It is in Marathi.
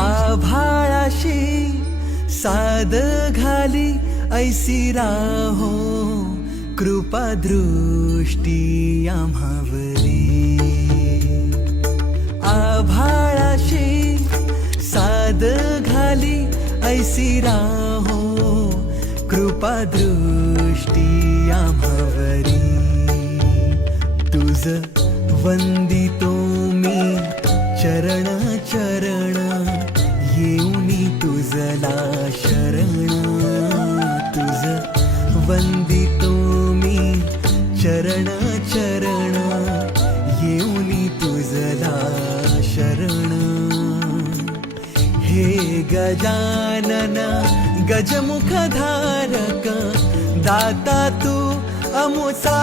आभाळाशी साद घाली ऐसी राहो कृपा दृष्टी आम्हावरी आभाळाशी साद घाली ऐसी राहो कृपा दृष्टी आम्हावरी तुझ वंदितो चरण चरण येऊनी तुझला शरण तुझ वंदितो मी चरण चरण येऊनी तुझला शरण हे गजानना गजमुख धारक दाता तू अमुसा